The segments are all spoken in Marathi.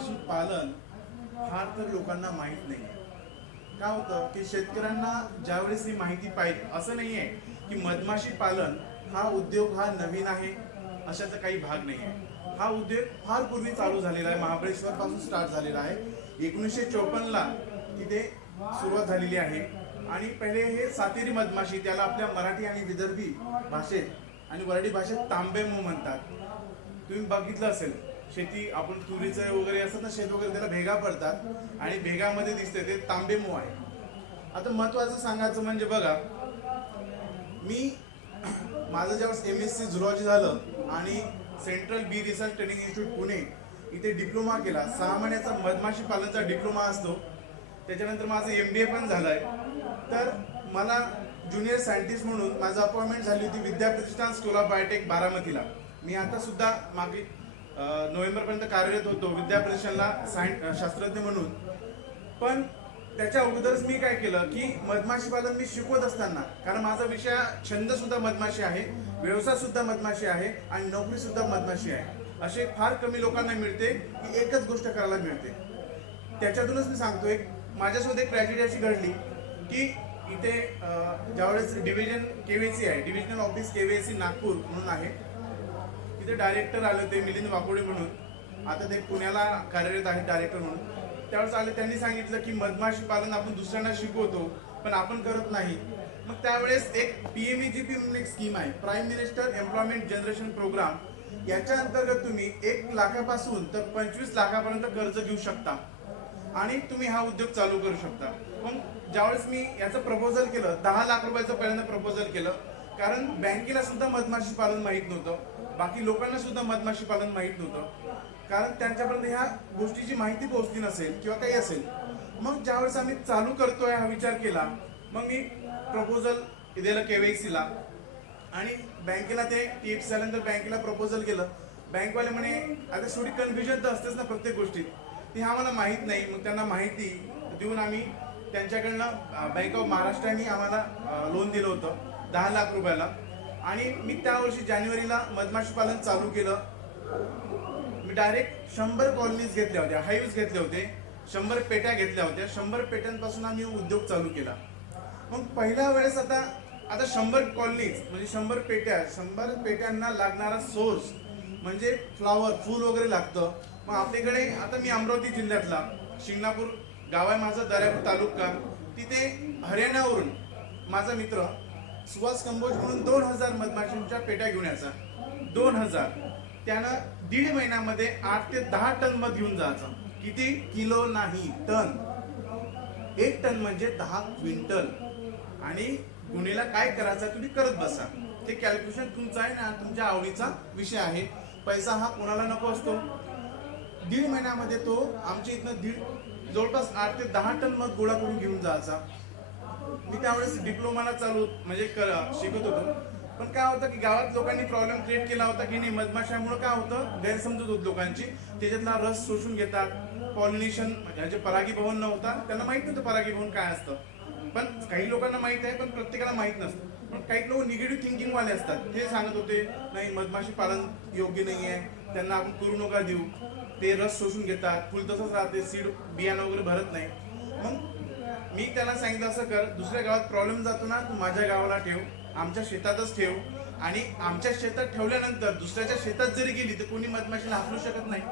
मधमाशी पालन फार तर लोकांना माहीत नाही. काय होतं की शेतकऱ्यांना ज्यावेळेस ही माहिती पाहिजे, असं नाही आहे की मधमाशी पालन हा उद्योग हा नवीन आहे अशाचा काही भाग नाही आहे. हा उद्योग फार पूर्वी चालू झालेला आहे, महाबळेश्वर पासून स्टार्ट झालेला आहे. 1954ला तिथे सुरुवात झालेली आहे. आणि पहिले हे सातेरी मधमाशी, त्याला आपल्या मराठी आणि विदर्भी भाषेत आणि वऱ्हाडी भाषेत तांबेमो म्हणतात. तुम्ही बघितलं असेल, शेती आपण तुरीचं वगैरे असतात ना, शेत वगैरे, त्याला भेगा पडतात आणि भेगामध्ये दिसते ते तांबेमो आहे. आता महत्वाचं सांगायचं म्हणजे बघा, मी माझं ज्यावेळेस MSc झुलॉजी झालं आणि सेंट्रल बी रिसर्च ट्रेनिंग इन्स्टिट्यूट पुणे इथे डिप्लोमा केला. 6 महिन्याचा मधमाशी पालनचा डिप्लोमा असतो. त्याच्यानंतर माझं MBA पण झालंय. तर मला ज्युनियर सायंटिस्ट म्हणून माझं अपॉइंटमेंट झाली होती विद्याप्रतिष्ठान स्कूल ऑफ बायोटेक बारामतीला. मी आता सुद्धा मागे नोव्हेंबरपर्यंत कार्यरत होतो विद्याप्रतिष्ठानला शास्त्रज्ञ म्हणून. पण त्याच्या अगोदरच मी काय केलं की मधमाशी पालन मी शिकवत असताना, कारण माझा विषय छंद सुद्धा मधमाशी आहे, व्यवसाय सुद्धा मधमाशी आहे आणि नोकरी सुद्धा मधमाशी आहे. असे फार कमी लोकांना मिळते की एकच गोष्ट करायला मिळते. त्याच्यातूनच मी सांगतोय, माझ्यासोबत एक ट्रॅजेडी अशी घडली की इथे ज्यावेळेस डिव्हिजन KVC आहे, डिव्हिजनल ऑफिस KVC नागपूर म्हणून आहे, तिथे डायरेक्टर आले होते मिलिंद वाकोडे म्हणून. आता ते पुण्याला कार्यरत आहेत डायरेक्टर म्हणून. त्यावेळेस आले, त्यांनी सांगितलं की मधमाशी पालन आपण दुसऱ्यांना शिकवतो पण आपण करत नाही. मग त्यावेळेस एक PMEGP म्हणून एक स्कीम आहे, prime minister employment generation programme. याच्या अंतर्गत तुम्ही 1 लाखापासून तर 25 लाखापर्यंत कर्ज घेऊ शकता आणि तुम्ही हा उद्योग चालू करू शकता. मग ज्यावेळेस मी याचं प्रपोजल केलं, 10 लाख रुपयाचं पहिल्यांदा प्रपोजल केलं, कारण बँकेला सुद्धा मधमाशी पालन माहीत नव्हतं, बाकी लोकांना सुद्धा मधमाशी पालन माहीत नव्हतं, कारण त्यांच्यापर्यंत ह्या गोष्टीची माहिती पोहोचली नसेल किंवा काही असेल. मग ज्यावेळेस आम्ही चालू करतोय हा विचार केला, मग मी प्रपोजल दिलं KVCला आणि बँकेला ते टिप्स झाल्यानंतर बँकेला प्रपोजल केलं. बँकवाले म्हणे, आता थोडी कन्फ्युजन तर असतेच ना प्रत्येक गोष्टीत, ती आम्हाला माहीत नाही. मग त्यांना माहिती देऊन आम्ही त्यांच्याकडनं बँक ऑफ महाराष्ट्राने आम्हाला लोन दिलं होतं 10 लाख रुपयाला. आणि मी त्या वर्षी जानेवारीला मधमाशी पालन चालू केलं. मी डायरेक्ट 100 कॉलनीज घेतल्या होत्या, हाईव्स घेतले होते, 100 पेट्या घेतल्या होत्या. 100 पेट्यांपासून आम्ही उद्योग चालू केला. मग पहिल्या वेळेस आता 100 कॉलनीज म्हणजे 100 पेट्या, 100 पेट्यांना लागणारा सोर्स म्हणजे फ्लावर, फूल वगैरे लागतं. मग आपल्याकडे आता मी अमरावती जिल्ह्यातला शिंगणापूर गाव आहे माझं, दर्यापूर तालुका, तिथे हरियाणावरून माझा मित्र सुहास कंबोज म्हणून 2000 मधमाशींच्या पेट्या घेऊन यायचा. 2000 त्यानं 1.5 महिन्यामध्ये 8 ते 10 टन मध घेऊन जायचं. किती किलो नाही, टन. 1 टन म्हणजे 10 क्विंटल. आणि गुन्हेला काय करायचं तुम्ही करत बसा, ते कॅल्क्युलेशन तुमचं आहे ना, तुमच्या आवडीचा विषय आहे. पैसा हा कोणाला नको असतो. 1.5 महिन्यामध्ये तो आमच्या इथनं जवळपास 8 ते 10 टन मध गोळा करून घेऊन जायचा. मी त्यावेळेस डिप्लोमाला चालू म्हणजे शिकत होतो. पण काय होतं की गावात लोकांनी प्रॉब्लेम क्रिएट केला होता की नाही, मधमाशामुळे काय होतं, गैरसमजूत होत लोकांची, त्याच्यातला रस शोषून घेतात. पॉलिनेशन म्हणजे परागीभवन नव्हता, त्यांना माहित नव्हतं परागीभवन काय असतं. पण काही लोकांना माहित आहे, पण प्रत्येकाला माहित नसतं. पण काही लोक निगेटिव्ह थिंकिंग वाले असतात, ते सांगत होते नाही मधमाशी पालन योग्य नाही आहे, त्यांना आपण करू नका देऊ, ते रस शोषून घेतात, फुल तसंच राहते, सीड बियाणं वगैरे भरत नाही. मग मी त्यांना सांगितलं असं कर, दुसऱ्या गावात प्रॉब्लेम जातो ना, तू माझ्या गावाला ठेव, आमच्या शेतातच ठेव. आणि आमच्या शेतात ठेवल्यानंतर दुसऱ्याच्या शेतात जरी गेली तर कोणी मधमाशीला हाकलू शकत नाही.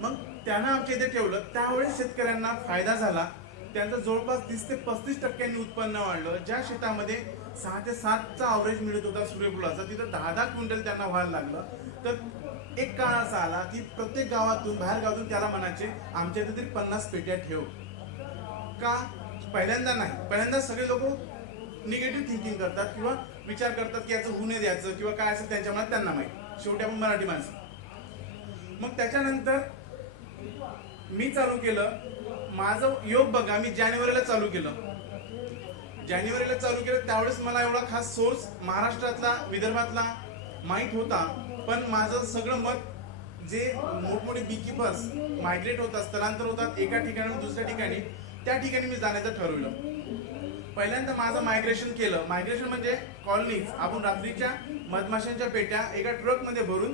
मग त्यांना आमच्या इथे ठेवलं. त्यावेळेस शेतकऱ्यांना फायदा झाला. त्यांचं जवळपास 30 ते 35% उत्पन्न वाढलं. ज्या शेतामध्ये 6 ते 7चा अवरेज मिळत होता सूर्यफुलाचा, तिथं 10-10 क्विंटल त्यांना व्हायला लागलं. तर एक काळ असा आला की प्रत्येक गावातून, बाहेर गावातून त्याला म्हणायचे आमच्या इथे तरी 50 पेट्या ठेव. का? पहिल्यांदा नाही, पहिल्यांदा सगळे लोक निगेटिव्ह थिंकिंग करतात किंवा विचार करतात की याचं होऊ नये द्यायचं किंवा काय असेल त्यांच्या मनात, त्यांना माहिती, शेवटी आपण मराठी माणसं. मग त्याच्यानंतर मी चालू केलं माझं योग. बघा, मी जानेवारीला चालू केलं. त्यावेळेस मला एवढा खास सोर्स महाराष्ट्रातला, विदर्भातला माहीत होता. पण माझं सगळं मत, जे मोठमोठे बीकीपर्स मायग्रेट होतात, स्थलांतर होतात एका ठिकाणाहून दुसऱ्या ठिकाणी, त्या ठिकाणी मी जाण्याचं ठरवलं. पहिल्यांदा माझं मायग्रेशन केलं. मायग्रेशन म्हणजे कॉलनीज, आपण रात्रीच्या मधमाशांच्या पेट्या एका ट्रकमध्ये भरून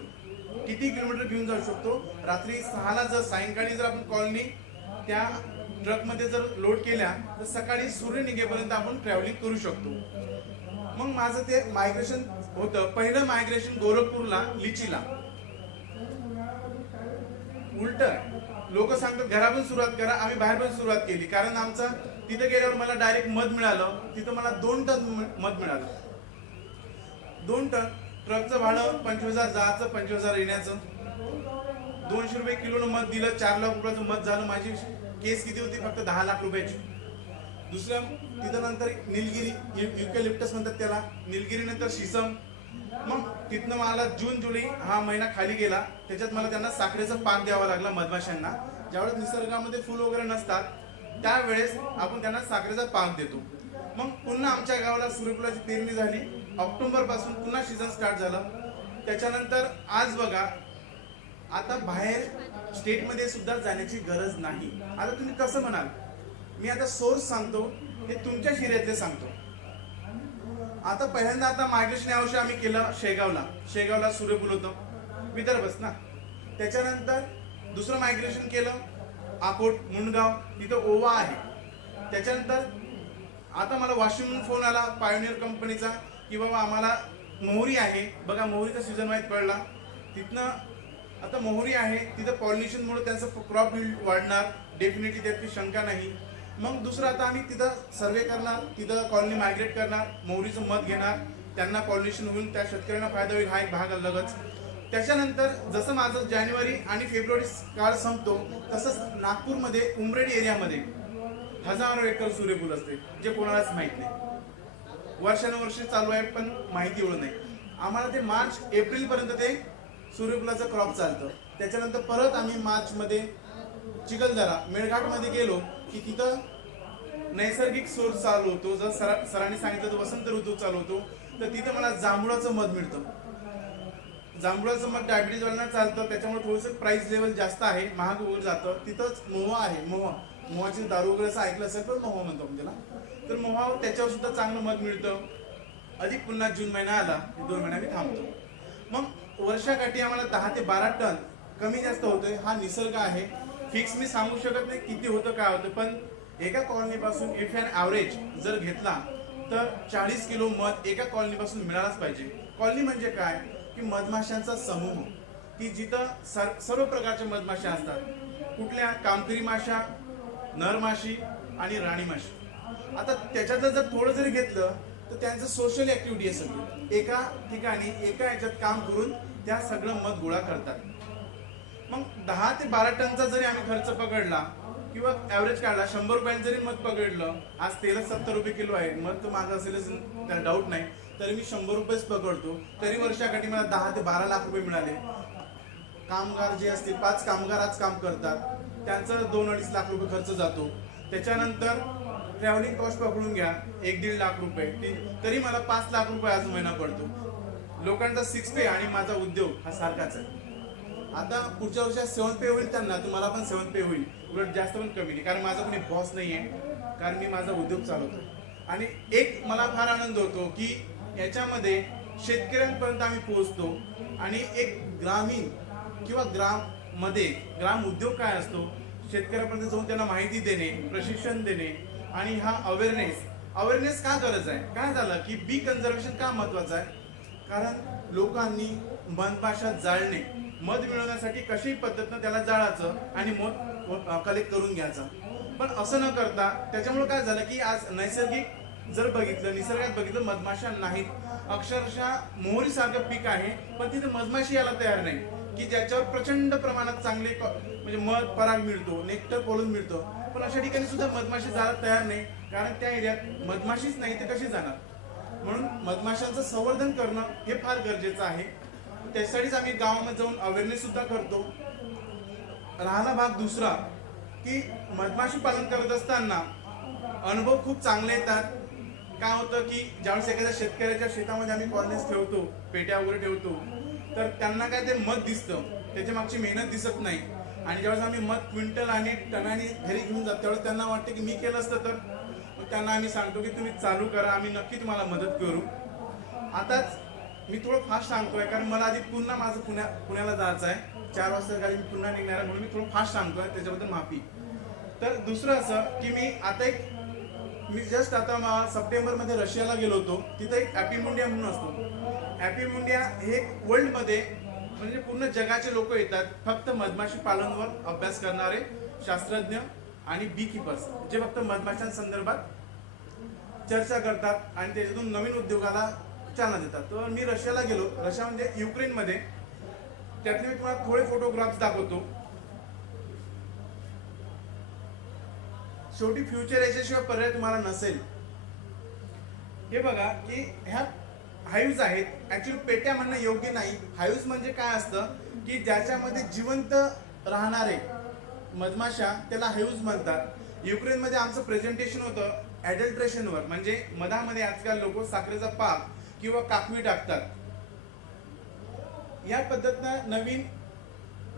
किती किलोमीटर घेऊन जाऊ शकतो. रात्री 6ला जर सायंकाळी जर आपण कॉलनी त्या ट्रकमध्ये जर लोड केल्या तर सकाळी सूर्य निघेपर्यंत आपण ट्रॅव्हलिंग करू शकतो. मग माझं ते मायग्रेशन होतं. पहिलं मायग्रेशन गोरखपूरला लिचीला. उलट लोक सांगतात घरातून सुरुवात करा, आम्ही बाहेर पण सुरुवात केली. कारण आमचा तिथे गेल्यावर मला डायरेक्ट मध मिळालं. तिथं मला 2 टन मध मिळालं. 2 टन. ट्रकचं भाडं 25,000 जायचं, 25,000 येण्याचं. 200 रुपये किलोनं मध दिलं. 4 लाख रुपयाचं मध झालं. माझी केस किती होती? फक्त 10 लाख रुपयाची. दुसरं तिथं नंतर निलगिरी, युकॅलिप्टस म्हणतात त्याला. निलगिरी नंतर शिसम. मग तिथनं मला जून जुलै हा महिना खाली गेला. त्याच्यात मला त्यांना साखरेचा पाक द्यावा लागला मधमाशांना. ज्यावेळेस निसर्गामध्ये फुल वगैरे नसतात त्यावेळेस आपण त्यांना साखरेचा पाक देतो. मग पुन्हा आमच्या गावाला सूर्यफुलाची पेरणी झाली. ऑक्टोबर पासून पुन्हा सीझन स्टार्ट झालं. त्याच्यानंतर आज बघा, आता बाहेर स्टेटमध्ये सुद्धा जाण्याची गरज नाही. आता तुम्ही कसं म्हणाल? मी आता सोर्स सांगतो, हे तुमच्या शिऱ्यातले सांगतो. आता पहिल्यांदा आता मायग्रेशन यावर्षी आम्ही केलं शेगावला सूर्यफूल होतं, विदर्भच ना. त्याच्यानंतर दुसरं मायग्रेशन केलं अकोट, मुंडगाव, तिथं ओवा आहे. त्याच्यानंतर आता मला वाशिमहून फोन आला पायोनियर कंपनीचा की बाबा आम्हाला मोहरी आहे. बघा मोहरीचा सीझन माहीत पडला. तिथनं आता मोहरी आहे, तिथं पॉलिनेशनमुळे त्यांचं क्रॉप यील्ड वाढणार, डेफिनेटली त्याची शंका नाही. मग दुसरं आता आम्ही तिथं सर्वे करणार, तिथं कॉलनी मायग्रेट करणार, मोहरीचं मध घेणार, त्यांना पॉलिनेशन होऊन त्या शेतकऱ्यांना फायदा होईल, हा एक भाग अलगच. त्याच्यानंतर जसं माझं जानेवारी आणि फेब्रुवारी काळ संपतो तसंच नागपूरमध्ये उमरेड एरियामध्ये हजारो एकर सूर्यफूल असते, जे कोणालाच माहीत नाही. वर्षानुवर्षे चालू आहे पण माहिती एवढं नाही आम्हाला. ते मार्च एप्रिलपर्यंत ते सूर्यफुलाचं क्रॉप चालतं. त्याच्यानंतर परत आम्ही मार्चमध्ये चिखलदरा मेळघाटमध्ये गेलो की तिथं नैसर्गिक सोर्स चालू होतो. जर सरांनी सांगितलं तर वसंत ऋतू चालू होतो, तर तिथं मला जांभुळाचं मध मिळतं. जांभुळाचं मध डायबिटीजवाल्यांना चालतं, त्याच्यामुळे थोडंसं प्राइस लेवल जास्त आहे, महाग वगैरे जातं. तिथंच मोहा आहे, मोहाची दारू वगैरे असं ऐकलं असेल पण मोहा म्हणतो आपण त्याला. तर मोहा त्याच्यावर सुद्धा चांगलं मध मिळतं. अधिक पुन्हा जून महिना आला, 2 महिने आम्ही थांबतो. मग वर्षाकाठी आम्हाला 10 ते 12 टन कमी जास्त होतोय. हा निसर्ग आहे, फिक्स मी सांगू शकत नाही किती होतं काय होतं. पण एका कॉलनीपासून इफ अँड ॲव्हरेज जर घेतला तर 40 किलो मध एका कॉलनीपासून मिळालाच पाहिजे. कॉलनी म्हणजे काय की मधमाशांचा समूह, की जिथं सर्व प्रकारच्या मधमाशा असतात. कुठल्या? कामकरी माशा, नरमाशी आणि राणी माशी. आता त्याच्यातलं जर थोडं जरी घेतलं तर त्यांचं सोशल ऍक्टिव्हिटी असेल, एका ठिकाणी एका ह्याच्यात काम करून त्या सगळं मध गोळा करतात. मग 10 ते 12 टनचा जरी आम्ही खर्च पकडला किंवा ॲव्हरेज काढला, 100 रुपयांनी जरी मध पकडलं, आज तेलच 70 रुपये किलो आहे, मध तर माझं असेलच त्याला डाऊट नाही, तरी मी 100 रुपयेच पकडतो. तरी वर्षाकाठी मला 10 ते 12 लाख रुपये मिळाले. कामगार जे असतील, 5 कामगार आज काम करतात, त्यांचा 2-2.5 लाख रुपये खर्च जातो. त्याच्यानंतर ट्रॅव्हलिंग कॉस्ट पकडून घ्या 1-1.5 लाख रुपये, तरी मला 5 लाख रुपये आज महिना पडतो. लोकांचा 6 पे आणि माझा उद्योग हा सारखाच आहे. आता पुढच्या वर्षात 7 पे होईल त्यांना, तर मला पण 7 पे होईल, उलट जास्त पण कमी नाही. कारण माझा कोणी बॉस नाही आहे, कारण मी माझा उद्योग चालवतो. आणि एक मला फार आनंद होतो की याच्यामध्ये शेतकऱ्यांपर्यंत आम्ही पोहोचतो. आणि एक ग्रामीण किंवा ग्राम उद्योग काय असतो, शेतकऱ्यापर्यंत जाऊन त्यांना माहिती देणे, प्रशिक्षण देणे. आणि हा अवेअरनेस का गरज आहे? काय झालं की बी कन्झर्वेशन का महत्वाचं आहे? कारण लोकांनी मधमाशा जाळणे, मध मिळवण्यासाठी कशी पद्धतीनं त्याला जाळायचं आणि मध कलेक्ट करून घ्यायचं. पण असं न करता त्याच्यामुळे काय झालं की आज नैसर्गिक जर बघितलं, निसर्गात बघितलं, मधमाशा नाहीत. अक्षरशः मोहरी सारखं पीक आहे पण तिथे मधमाशी यायला तयार नाही, की ज्याच्यावर प्रचंड प्रमाणात चांगले म्हणजे मध पराग मिळतो, नेक्टर पोलन मिळतो. पण अशा ठिकाणी सुद्धा मधमाशी जायला तयार नाही, कारण त्या एरियात मधमाशीच नाही, तर कशी जाणार? म्हणून मधमाशांचं संवर्धन करणं हे फार गरजेचं आहे. त्यासाठीच आम्ही गावामध्ये जाऊन अवेअरनेस सुद्धा करतो. राहिला भाग दुसरा की मधमाशी पालन करत असताना अनुभव खूप चांगले येतात. काय होतं की ज्यावेळेस एखाद्या शेतकऱ्याच्या शेतामध्ये आम्ही कॉलनीज ठेवतो, पेट्या वगैरे ठेवतो, तर त्यांना काय ते मध दिसतं, त्याच्या मागची मेहनत दिसत नाही. आणि ज्यावेळेस आम्ही मध क्विंटल आणि टनाने घरी घेऊन जातो त्यावेळेस त्यांना वाटतं की मी केलं असतं तर. मग त्यांना आम्ही सांगतो की तुम्ही चालू करा, आम्ही नक्की तुम्हाला मदत करू. आताच मी थोडं फास्ट सांगतोय कारण मला आधी पुन्हा माझं पुण्याला जायचं आहे, 4 वाजता गाडी मी पुन्हा निघणार आहे, म्हणून मी थोडं फास्ट सांगतोय, त्याच्याबद्दल माफी. तर दुसरं असं की मी जस्ट आता सप्टेंबरमध्ये रशियाला गेलो होतो. तिथं एक हॅपी मुंडिया म्हणून असतो. हॅपी मुंडिया हे वर्ल्डमध्ये म्हणजे पूर्ण जगाचे लोक येतात, फक्त मधमाशी पालनवर अभ्यास करणारे शास्त्रज्ञ आणि बी कीपर्स, जे फक्त मधमाशांसंदर्भात चर्चा करतात आणि त्याच्यातून नवीन उद्योगाला चालना देतात. तर मी रशियाला गेलो. रशिया म्हणजे युक्रेनमध्ये. त्यातले मी तुम्हाला थोडे फोटोग्राफ्स दाखवतो. शेवटी फ्युचर याच्याशिवाय पर्याय तुम्हाला नसेल. हे बघा की ह्या हाईव्ज आहेत. ऍक्च्युली पेट्या म्हणणं योग्य नाही. हाईव्ज म्हणजे काय असतं की ज्याच्यामध्ये जिवंत राहणारे मधमाशा, त्याला हाईव्ज म्हणतात. युक्रेनमध्ये आमचं प्रेझेंटेशन होतं ॲडल्ट्रेशनवर, म्हणजे मधामध्ये आजकाल लोक साखरेचा पाक किंवा काकवी टाकतात. या पद्धतीनं नवीन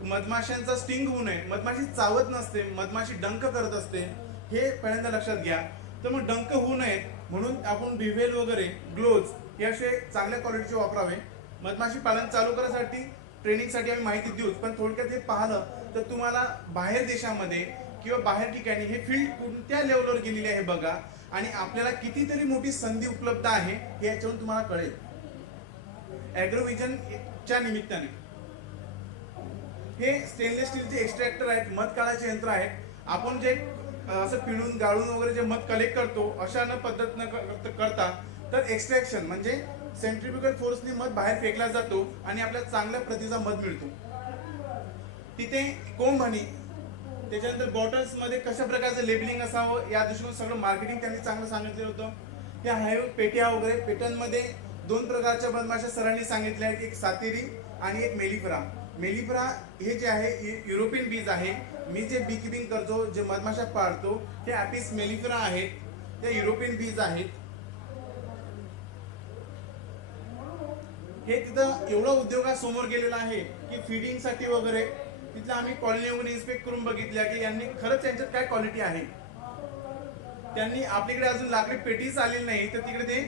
मधमाशांचा स्टिंग होऊ नये. मधमाशी चावत नसते, मधमाशी डंक करत असते, हे पहिल्यांदा लक्षात घ्या. तर मग डंक होऊ नयेत म्हणून आपण बिव्हेल वगैरे ग्लोव्ज हे असे चांगल्या क्वालिटीचे वापरावे. मधमाशी पालन चालू करण्यासाठी ट्रेनिंगसाठी आम्ही माहिती देऊच, पण थोडक्यात हे पाहिलं तर तुम्हाला बाहेर देशामध्ये किंवा बाहेर ठिकाणी हे फील्ड कोणत्या लेवलवर गेलेली आहे बघा, आणि आपल्याला कितीतरी मोठी संधी उपलब्ध आहे हे याच्यावरून तुम्हाला कळेल. ॲग्रोव्हिजनच्या निमित्ताने हे स्टेनलेस स्टीलचे एक्स्ट्रॅक्टर आहेत, मध काढायचे यंत्र आहेत. आपण जे असं पिळून गाळून वगैरे जे मध कलेक्ट करतो अशा न पद्धतीनं करता, तर एक्स्ट्रॅक्शन म्हणजे सेंट्रिफ्युगल फोर्सनी मध बाहेर फेकला जातो आणि आपल्याला चांगल्या प्रतीचा मध मिळतो. तिथे कोंब हनी, त्याच्यानंतर बॉटल्स मध्ये कशा प्रकारचं लेबलिंग असावं या दृष्टीने सगळं मार्केटिंग त्यांनी चांगलं सांगितलं होतं. या हायवे पेट्या वगैरे, पेट्यांमध्ये 2 प्रकारच्या मधमाशा सरांनी सांगितल्या आहेत, एक सातेरी आणि एक मेलिफेरा. मेलिफेरा हे जे आहे युरोपियन बीज आहे. मी जे बी किपिंग करतो, जे मधमाशा पाळतो, ते ॲपिस मेलिफेरा आहेत, ते युरोपियन बीज आहेत. हे तिथं एवढा उद्योगासमोर गेलेला आहे की फिडिंगसाठी वगैरे तिथं आम्ही कॉलनी वगैरे इन्स्पेक्ट करून बघितल्या की यांनी खरंच यांच्यात काय क्वालिटी आहे. त्यांनी आपल्याकडे अजून लाकडी पेटीच आलेली नाही, तर तिकडे ते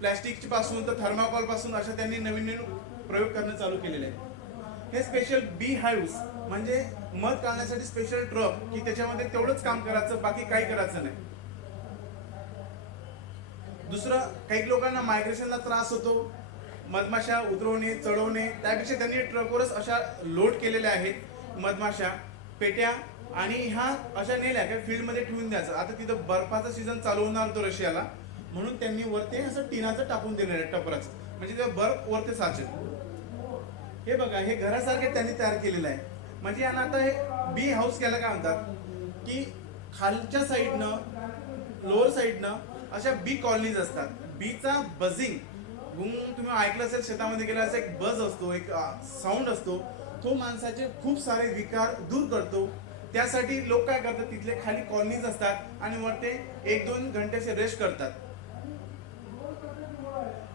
प्लॅस्टिकची पासून तर थर्माकॉल पासून अशा त्यांनी नवीन नवीन प्रयोग करणं चालू केलेले आहे. हे स्पेशल बी हाईव्स म्हणजे मध काढण्यासाठी स्पेशल ट्रक की त्याच्यामध्ये तेवढंच काम करायचं, बाकी काही करायचं नाही. दुसरं, काही लोकांना मायग्रेशनला त्रास होतो, मधमाशा उतरवणे चढवणे, त्यापेक्षा त्यांनी ट्रकवरच अशा लोड केलेल्या आहेत मधमाशा पेट्या, आणि ह्या अशा नेल्या की फील्डमध्ये ठेवून द्यायचं. आता तिथं बर्फाचा सीझन चालू होणार होतो रशियाला, म्हणून त्यांनी वरती असं टिनाचं टाकून दिलेलं आहे टपराचं, म्हणजे ते बर्फ वरती साचेल. हे बघा, हे घरासारखे त्यांनी तयार केलेलं आहे. म्हणजे यांना आता हे बी हाऊस केला काय म्हणतात की खालच्या साईडनं लोअर साईडनं अशा बी कॉलनीज असतात. बीचा बझिंग तुम्ही ऐकलं असेल, शेतामध्ये गेल्याचा एक बज असतो, एक साऊंड असतो, तो माणसाचे खूप सारे विकार दूर करतो. त्यासाठी लोक काय करतात, तिथले खाली कॉलनीज असतात आणि वर ते 1-2 घंटेचे रेस्ट करतात.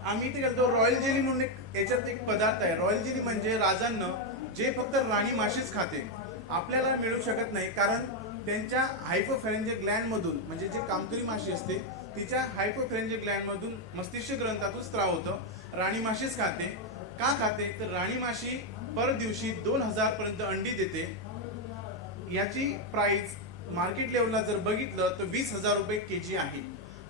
आम्ही इथे गेलो, रॉयल जेली म्हणून याच्यात एक पदार्थ आहे. रॉयल जेली म्हणजे राजांना जे फक्त राणी माशीच खाते, आपल्याला मिळू शकत नाही, कारण त्यांच्या हायपोफॅरिंजियल ग्लँड मधून, म्हणजे जे कामकरी माशी असते तिच्या हायपोफॅरिंजियल ग्लँड मधून मस्तिष्क ग्रंथातून स्त्राव होतं. राणी माशीच खाते. का खाते तर राणी माशी पर दिवशी 2000 पर्यंत अंडी देते. याची प्राइस मार्केट लेवलला जर बघितलं तर 20,000 रुपये केजी आहे.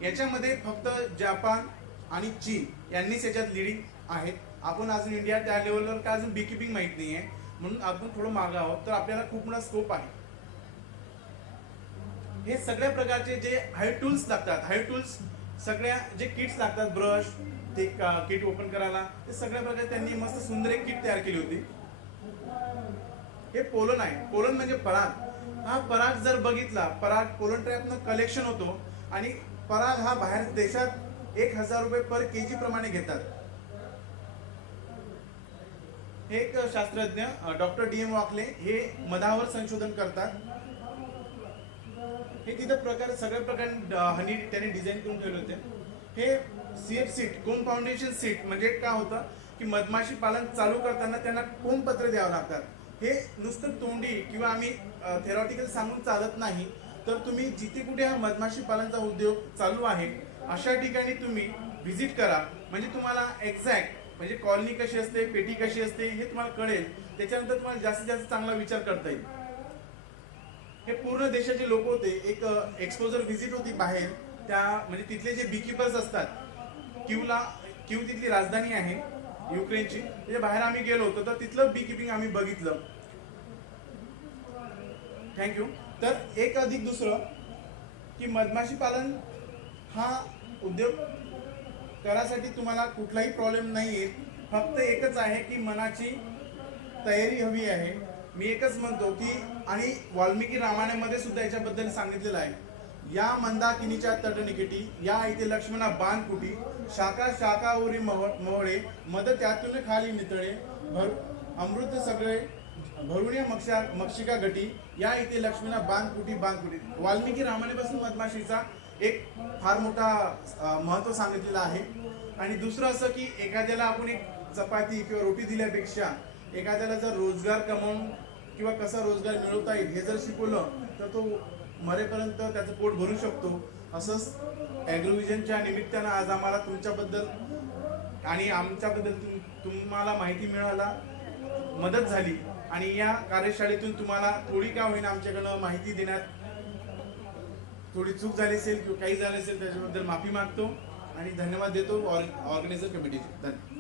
याच्यामध्ये फक्त जपान आणि चीन यांनीच याच्यात लिडिंग आहेत. आपण अजून इंडिया त्या लेवलवर काय अजून बीकीपिंग माहित नाहीये, म्हणून आपण थोडं मागं आहोत. तर आपल्याला खूप मोठा स्कोप आहे. हे सगळ्या प्रकारचे जे हाय टूल्स लागतात, हाय टूल्स सगळ्या जे किट्स लागतात, ब्रश ते किट ओपन करायला, ते सगळ्या प्रकारे त्यांनी मस्त सुंदर एक किट तयार केली होती. हे पोलन आहे. पोलन म्हणजे पराग. हा पराग जर बघितला, पराग पोलन ट्रॅपनं कलेक्शन होतो आणि पराग हा बाहेर देशात 1000 रुपये पर केजी प्रमाणे घेतात. हे एक शास्त्रज्ञ डॉक्टर DM वाकले हे मधावर संशोधन करतात. हे तिथं प्रकार सगळ्या प्रकारे हनी त्यांनी डिझाईन करून ठेवले होते. हे CF सीट, कोम फाउंडेशन सीट, म्हणजे काय होतं की मधमाशी पालन चालू करताना त्यांना कोम पत्र द्यावं लागतात. हे नुसतं तोंडी किंवा आम्ही थेरॉटिकल सांगून चालत नाही. तर तुम्ही जिथे कुठे हा मधमाशी पालनचा उद्योग चालू आहे अशा ठिकाणी तुम्ही व्हिजिट करा, म्हणजे तुम्हाला एक्झॅक्ट म्हणजे कॉलनी कशी असते, पेटी कशी असते हे तुम्हाला कळेल. त्याच्यानंतर तुम्हाला जास्तीत जास्त चांगला विचार करता येईल. हे पूर्ण देशाचे लोक होते. एक एक्सपोजर व्हिजिट होती बाहेर, त्या म्हणजे तिथले जे बीकीपर्स असतात, क्यू तिथली राजधानी आहे युक्रेनची, त्याच्या बाहेर आम्ही गेलो होतो, तर तिथलं बीकीपिंग आम्ही बघितलं. थँक्यू. तर एक अधिक दुसरं की मधमाशी पालन हा उद्योग करासाठी तुम्हाला कुठलाही प्रॉब्लेम नाही आहे. फक्त एकच आहे की मनाची तयारी हवी आहे. मी एकच म्हणतो की, आणि वाल्मिकी रामायणामध्ये सुद्धा याच्याबद्दल सांगितलेलं आहे, या मंदाकिनीच्या तटनिकेटी या इथे लक्ष्मणा बाण कुटी, शाखा शाखावरी मोहळे मद त्यातून खाली नितळे, अमृत सगळे भरून मक्षिका गटी, या इथे लक्ष्मणा बाण कुटी. वाल्मिकी रामायणापासून मधमाशीचा एक फार मोठा महत्व सांगितलेलं आहे. आणि दुसरं असं की एखाद्याला आपण एक चपाती किंवा रोटी दिल्यापेक्षा एखाद्याला जर रोजगार कमवून किंवा कसा रोजगार मिळवता येईल हे जर शिकवलं तर तो मरेपर्यंत त्याचं पोट भरू शकतो. असंच ॲग्रोव्हिजनच्या निमित्तानं आज आम्हाला तुमच्याबद्दल आणि आमच्याबद्दल तुम्हाला माहिती मिळायला मदत झाली. आणि या कार्यशाळेतून तुम्हाला थोडी का होईना आमच्याकडनं माहिती देण्यात थोडी चूक झाली असेल किंवा काही झालं असेल त्याच्याबद्दल माफी मागतो आणि धन्यवाद देतो ऑर्गनायझर कमिटीचे. धन्यवाद.